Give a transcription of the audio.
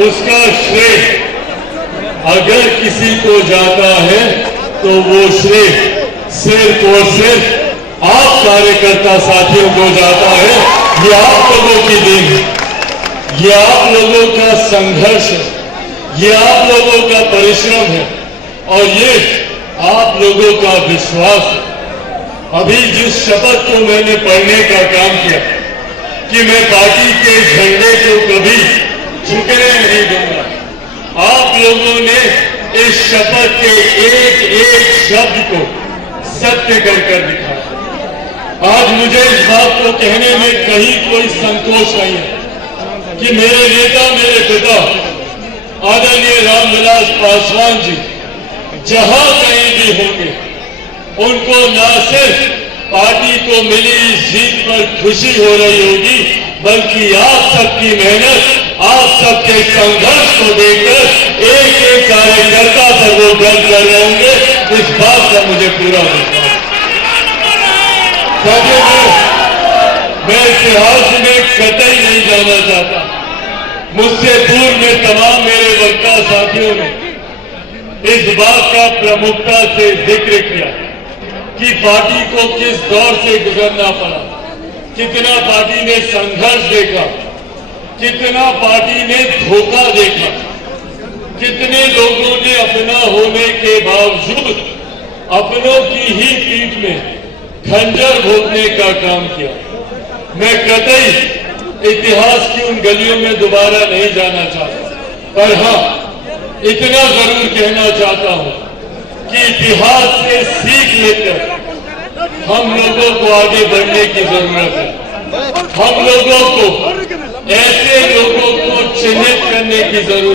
उसका श्रेय अगर किसी को जाता है तो वो श्रेय सिर्फ और सिर्फ आप कार्यकर्ता साथियों को जाता है। ये आप लोगों की देन है, ये आप लोगों का संघर्ष है, ये आप लोगों का परिश्रम है और ये आप लोगों का विश्वास है। अभी जिस शपथ को मैंने पढ़ने का काम किया कि मैं पार्टी के झंडे को कभी झुकने नहीं दूंगा, आप लोगों ने इस शपथ के एक एक शब्द को सत्य कर दिखाया। आज मुझे इस बात को कहने में कहीं कोई संकोच नहीं है कि मेरे नेता, मेरे पिता आदरणीय रामविलास पासवान जी जहां कहीं भी होंगे, उनको न सिर्फ पार्टी को मिली इस जीत पर खुशी हो रही होगी, बल्कि आप सबकी मेहनत, आप सबके संघर्ष को देखकर एक एक कार्यकर्ता पर वो गर्व कर रहे होंगे। इस बात का मुझे पूरा विश्वास है। मैं इतिहास में कतई नहीं जाना चाहता। मुझसे पूर्व में तमाम मेरे वक्ता साथियों ने इस बात का प्रमुखता से जिक्र किया कि पार्टी को किस दौर से गुजरना पड़ा, कितना पार्टी ने संघर्ष देखा, कितना पार्टी ने धोखा देखा, कितने लोगों ने अपना होने के बावजूद अपनों की ही पीठ में खंजर भोंकने का काम किया। मैं कतई इतिहास की उन गलियों में दोबारा नहीं जाना चाहता, पर हाँ इतना जरूर कहना चाहता हूं कि इतिहास से सीख लेकर हम लोगों को आगे बढ़ने की जरूरत है। हम लोगों को ऐसे लोगों को चिन्हित करने की जरूरत